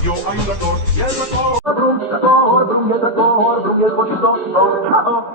radio hay un tractor y el tractor. Brum, tractor, brum, y el tractor, brum, y el pollito. Oh, oh.